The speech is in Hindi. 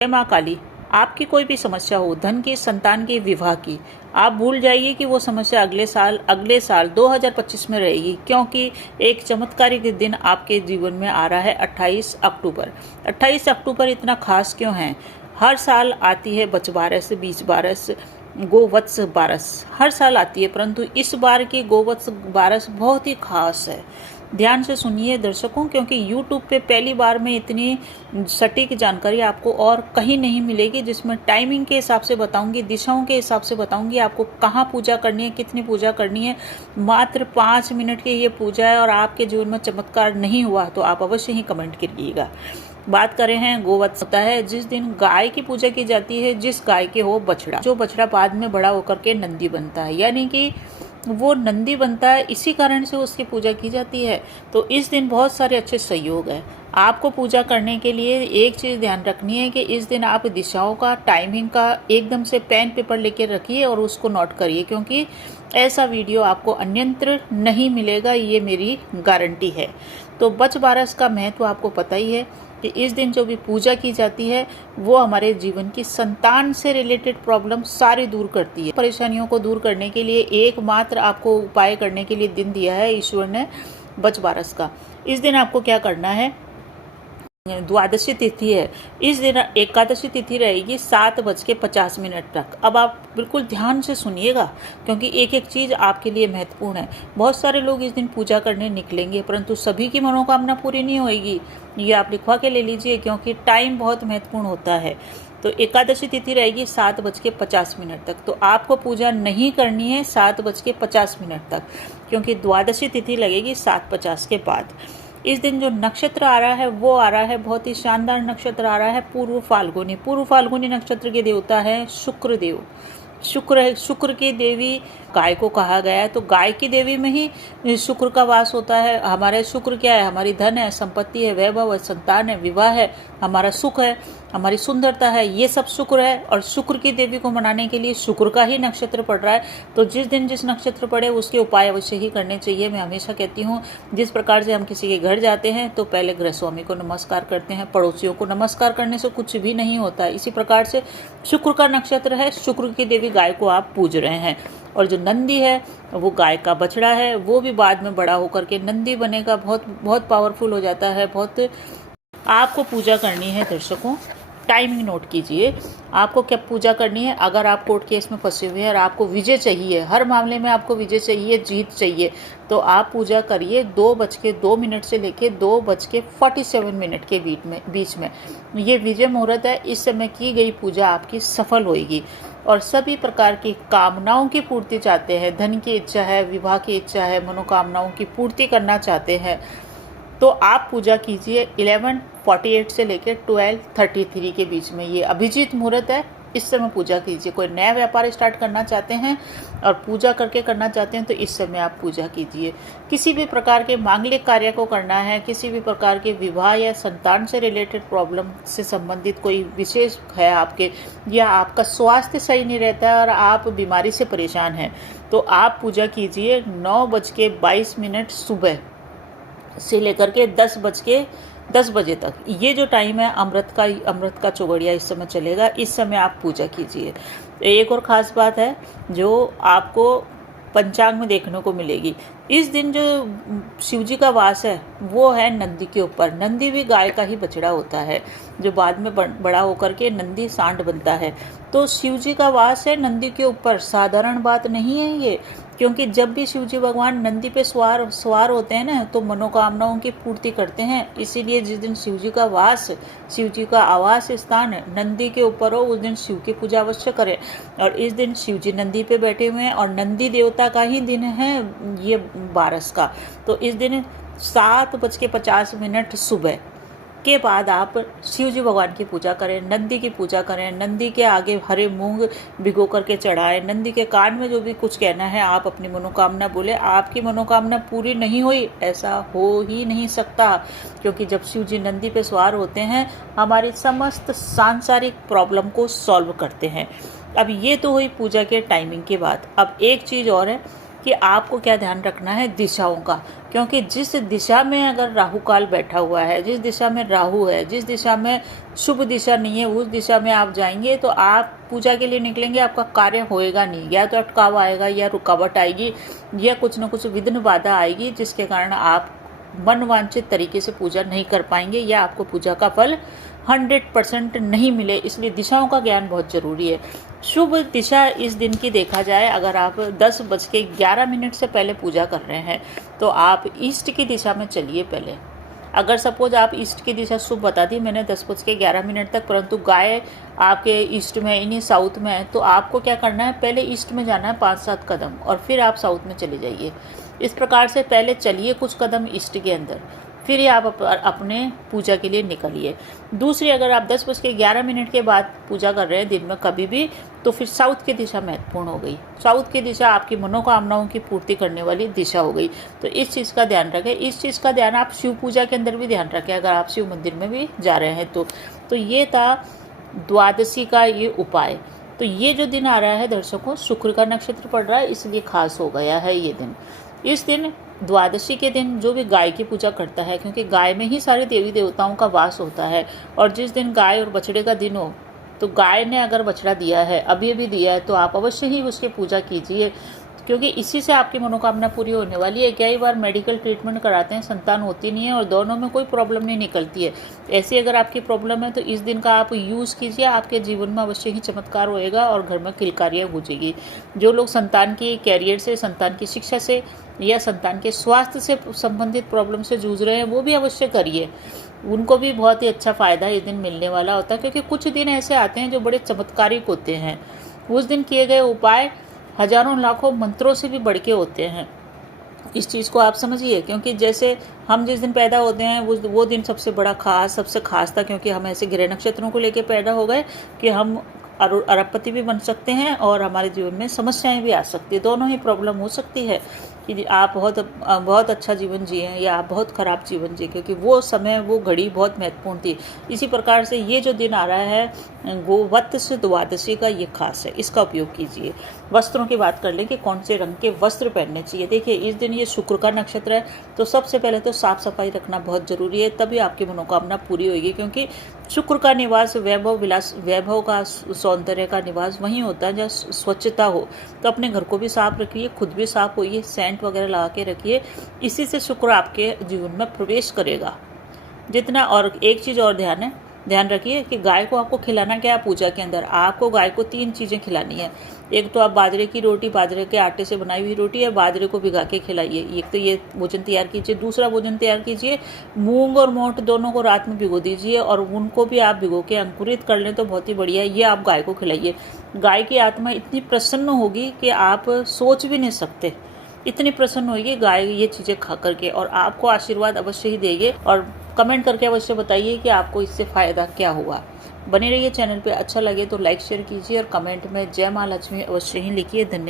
जय माँ काली। आपकी कोई भी समस्या हो, धन की, संतान की, विवाह की, आप भूल जाइए कि वो समस्या अगले साल 2025 में रहेगी, क्योंकि एक चमत्कारिक दिन आपके जीवन में आ रहा है 28 अक्टूबर। 28 अक्टूबर इतना खास क्यों है? हर साल आती है बच बारस, बीच बारस, गोवत्स बारस, हर साल आती है, परंतु इस बार की गोवत्स बारस बहुत ही खास है। ध्यान से सुनिए दर्शकों, क्योंकि YouTube पे पहली बार में इतनी सटीक जानकारी आपको और कहीं नहीं मिलेगी, जिसमें टाइमिंग के हिसाब से बताऊंगी, दिशाओं के हिसाब से बताऊंगी आपको कहाँ पूजा करनी है, कितनी पूजा करनी है। मात्र 5 मिनट की ये पूजा है और आपके जीवन में चमत्कार नहीं हुआ तो आप अवश्य ही कमेंट करिएगा। बात करें हैं गोवत्स, होता है जिस दिन गाय की पूजा की जाती है, जिस गाय के हो बछड़ा, जो बछड़ा बाद में बड़ा होकर के नंदी बनता है, यानी कि वो नंदी बनता है, इसी कारण से उसकी पूजा की जाती है। तो इस दिन बहुत सारे अच्छे संयोग है। आपको पूजा करने के लिए एक चीज़ ध्यान रखनी है कि इस दिन आप दिशाओं का, टाइमिंग का एकदम से पेन पेपर लेके रखिए और उसको नोट करिए, क्योंकि ऐसा वीडियो आपको अन्यत्र नहीं मिलेगा, ये मेरी गारंटी है। तो बच बारस का महत्व आपको पता ही है कि इस दिन जो भी पूजा की जाती है वो हमारे जीवन की संतान से रिलेटेड प्रॉब्लम सारी दूर करती है। परेशानियों को दूर करने के लिए एकमात्र आपको उपाय करने के लिए दिन दिया है ईश्वर ने, बच बारस का। इस दिन आपको क्या करना है? द्वादशी तिथि है, इस दिन एकादशी तिथि रहेगी 7:50 तक। अब आप बिल्कुल ध्यान से सुनिएगा, क्योंकि एक एक चीज़ आपके लिए महत्वपूर्ण है। बहुत सारे लोग इस दिन पूजा करने निकलेंगे, परंतु सभी की मनोकामना पूरी नहीं होगी। ये आप लिखवा के ले लीजिए, क्योंकि टाइम बहुत महत्वपूर्ण होता है। तो एकादशी तिथि रहेगी 7:50 तक, तो आपको पूजा नहीं करनी है 7:50 तक, क्योंकि द्वादशी तिथि लगेगी 7:50 के बाद। इस दिन जो नक्षत्र आ रहा है वो आ रहा है, बहुत ही शानदार नक्षत्र आ रहा है, पूर्व फाल्गुनी। पूर्व फाल्गुनी नक्षत्र के देवता है शुक्र देव। शुक्र की देवी गाय को कहा गया है, तो गाय की देवी में ही शुक्र का वास होता है। हमारे शुक्र क्या है? हमारी धन है, संपत्ति है, वैभव है, संतान है, विवाह है, हमारा सुख है, हमारी सुंदरता है, ये सब शुक्र है। और शुक्र की देवी को मनाने के लिए शुक्र का ही नक्षत्र पड़ रहा है, तो जिस दिन जिस नक्षत्र पड़े उसके उपाय अवश्य ही करने चाहिए। मैं हमेशा कहती हूँ, जिस प्रकार से हम किसी के घर जाते हैं तो पहले गृहस्वामी को नमस्कार करते हैं, पड़ोसियों को नमस्कार करने से कुछ भी नहीं होता। इसी प्रकार से शुक्र का नक्षत्र है, शुक्र की देवी गाय को आप पूज रहे हैं। और जो नंदी है वो गाय का बछड़ा है, वो भी बाद में बड़ा होकर के नंदी बनेगा, बहुत बहुत पावरफुल हो जाता है। बहुत आपको पूजा करनी है दर्शकों, टाइमिंग नोट कीजिए। आपको क्या पूजा करनी है? अगर आप कोर्ट केस में फंसे हुए हैं और आपको विजय चाहिए, हर मामले में आपको विजय चाहिए, जीत चाहिए, तो आप पूजा करिए 2:02 से लेकर 2:47 के बीच में ये विजय मुहूर्त है। इस समय की गई पूजा आपकी सफल होगी और सभी प्रकार की कामनाओं की पूर्ति चाहते हैं, धन की इच्छा है, विवाह की इच्छा है, मनोकामनाओं की पूर्ति करना चाहते हैं, तो आप पूजा कीजिए 11:48 से लेकर 12:33 के बीच में। ये अभिजीत मुहूर्त है, इस समय पूजा कीजिए। कोई नया व्यापार स्टार्ट करना चाहते हैं और पूजा करके करना चाहते हैं तो इस समय आप पूजा कीजिए। किसी भी प्रकार के मांगलिक कार्य को करना है, किसी भी प्रकार के विवाह या संतान से रिलेटेड प्रॉब्लम से संबंधित कोई विशेष है आपके, या आपका स्वास्थ्य सही नहीं रहता है और आप बीमारी से परेशान हैं, तो आप पूजा कीजिए 9:22 सुबह से लेकर के 10 बजे तक। ये जो टाइम है अमृत का चौगड़िया इस समय चलेगा, इस समय आप पूजा कीजिए। एक और ख़ास बात है जो आपको पंचांग में देखने को मिलेगी। इस दिन जो शिव जी का वास है वो है नंदी के ऊपर। नंदी भी गाय का ही बछड़ा होता है, जो बाद में बड़ा होकर के नंदी सांड बनता है। तो शिव जी का वास है नंदी के ऊपर, साधारण बात नहीं है ये, क्योंकि जब भी शिव जी भगवान नंदी पे सवार होते हैं ना, तो मनोकामनाओं की पूर्ति करते हैं। इसीलिए जिस दिन शिव जी का वास, शिव जी का आवास स्थान नंदी के ऊपर हो, उस दिन शिव की पूजा अवश्य करें। और इस दिन शिव जी नंदी पे बैठे हुए हैं और नंदी देवता का ही दिन है ये बारस का। तो इस दिन 7:50 सुबह के बाद आप शिव जी भगवान की पूजा करें, नंदी की पूजा करें, नंदी के आगे हरे मूंग भिगो करके चढ़ाएं, नंदी के कान में जो भी कुछ कहना है आप अपनी मनोकामना बोले। आपकी मनोकामना पूरी नहीं हुई ऐसा हो ही नहीं सकता, क्योंकि जब शिव जी नंदी पे सवार होते हैं हमारी समस्त सांसारिक प्रॉब्लम को सॉल्व करते हैं। अब ये तो हुई पूजा के टाइमिंग की बात। अब एक चीज़ और है, कि आपको क्या ध्यान रखना है दिशाओं का, क्योंकि जिस दिशा में अगर राहु काल बैठा हुआ है, जिस दिशा में राहु है, जिस दिशा में शुभ दिशा नहीं है, उस दिशा में आप जाएंगे तो आप पूजा के लिए निकलेंगे, आपका कार्य होएगा नहीं, या तो अटकाव आएगा या रुकावट आएगी या कुछ न कुछ विघ्न बाधा आएगी, जिसके कारण आप मनवांछित तरीके से पूजा नहीं कर पाएंगे या आपको पूजा का फल 100% नहीं मिले। इसलिए दिशाओं का ज्ञान बहुत जरूरी है। शुभ दिशा इस दिन की देखा जाए, अगर आप 10:11 से पहले पूजा कर रहे हैं तो आप ईस्ट की दिशा में चलिए पहले। अगर सपोज आप ईस्ट की दिशा शुभ बता दी मैंने 10:11 तक, परंतु गाय आपके ईस्ट में यानी साउथ में है, तो आपको क्या करना है, पहले ईस्ट में जाना है 5-7 कदम और फिर आप साउथ में चले जाइए। इस प्रकार से पहले चलिए कुछ कदम ईस्ट के अंदर, फिर ही आप अपने पूजा के लिए निकलिए। दूसरी, अगर आप 10:11 के बाद पूजा कर रहे हैं दिन में कभी भी, तो फिर साउथ की दिशा महत्वपूर्ण हो गई। साउथ की दिशा आपकी मनोकामनाओं की पूर्ति करने वाली दिशा हो गई। तो इस चीज़ का ध्यान रखें। इस चीज़ का ध्यान आप शिव पूजा के अंदर भी ध्यान रखें, अगर आप शिव मंदिर में भी जा रहे हैं तो ये था द्वादशी का ये उपाय। तो ये जो दिन आ रहा है दर्शकों, शुक्र का नक्षत्र पड़ रहा है, इसलिए खास हो गया है ये दिन। इस दिन द्वादशी के दिन जो भी गाय की पूजा करता है, क्योंकि गाय में ही सारे देवी देवताओं का वास होता है, और जिस दिन गाय और बछड़े का दिन हो, तो गाय ने अगर बछड़ा दिया है, अभी दिया है, तो आप अवश्य ही उसकी पूजा कीजिए, क्योंकि इसी से आपकी मनोकामना पूरी होने वाली है। कई बार मेडिकल ट्रीटमेंट कराते हैं, संतान होती नहीं है और दोनों में कोई प्रॉब्लम नहीं निकलती है। ऐसी अगर आपकी प्रॉब्लम है तो इस दिन का आप यूज़ कीजिए, आपके जीवन में अवश्य ही चमत्कार होएगा और घर में किलकारियाँ गूंजेगी। जो लोग संतान की कैरियर से, संतान की शिक्षा से या संतान के स्वास्थ्य से संबंधित प्रॉब्लम से जूझ रहे हैं, वो भी अवश्य करिए, उनको भी बहुत ही अच्छा फ़ायदा इस दिन मिलने वाला होता है। क्योंकि कुछ दिन ऐसे आते हैं जो बड़े चमत्कारिक होते हैं। उस दिन किए गए उपाय हजारों लाखों मंत्रों से भी बढ़ के होते हैं। इस चीज़ को आप समझिए, क्योंकि जैसे हम जिस दिन पैदा होते हैं वो दिन सबसे खास था, क्योंकि हम ऐसे ग्रह नक्षत्रों को लेकर पैदा हो गए कि हम अरबपति भी बन सकते हैं और हमारे जीवन में समस्याएं भी आ सकती है। दोनों ही प्रॉब्लम हो सकती है कि आप बहुत अच्छा जीवन जिए या आप बहुत ख़राब जीवन जिए, क्योंकि वो समय, वो घड़ी बहुत महत्वपूर्ण थी। इसी प्रकार से ये जो दिन आ रहा है गोवत्स द्वादशी का, ये खास है, इसका उपयोग कीजिए। वस्त्रों की बात कर लें कि कौन से रंग के वस्त्र पहनने चाहिए। देखिए, इस दिन ये शुक्र का नक्षत्र है, तो सबसे पहले तो साफ सफाई रखना बहुत ज़रूरी है, तभी आपकी मनोकामना पूरी होगी। क्योंकि शुक्र का निवास वैभव का, सौंदर्य का निवास वहीं होता है जहाँ स्वच्छता हो। तो अपने घर को भी साफ रखिए, खुद भी साफ होइए, सेंट वगैरह लगा के रखिए, इसी से शुक्र आपके जीवन में प्रवेश करेगा जितना। और एक चीज़ और ध्यान रखिए कि गाय को आपको खिलाना क्या है पूजा के अंदर। आपको गाय को 3 चीज़ें खिलानी है। एक तो आप बाजरे की रोटी, बाजरे के आटे से बनाई हुई रोटी है, बाजरे को भिगा के खिलाइए। एक तो ये भोजन तैयार कीजिए। दूसरा भोजन तैयार कीजिए, मूंग और मोठ दोनों को रात में भिगो दीजिए और उनको भी आप भिगो के अंकुरित कर लें तो बहुत ही बढ़िया है। ये आप गाय को खिलाइए। गाय की आत्मा इतनी प्रसन्न होगी कि आप सोच भी नहीं सकते, इतनी प्रसन्न होगी गाय ये चीज़ें खा करके, और आपको आशीर्वाद अवश्य ही देंगे। और कमेंट करके अवश्य बताइए कि आपको इससे फ़ायदा क्या हुआ। बने रहिए चैनल पे। अच्छा लगे तो लाइक शेयर कीजिए और कमेंट में जय माँ लक्ष्मी अवश्य ही लिखिए। धन्यवाद।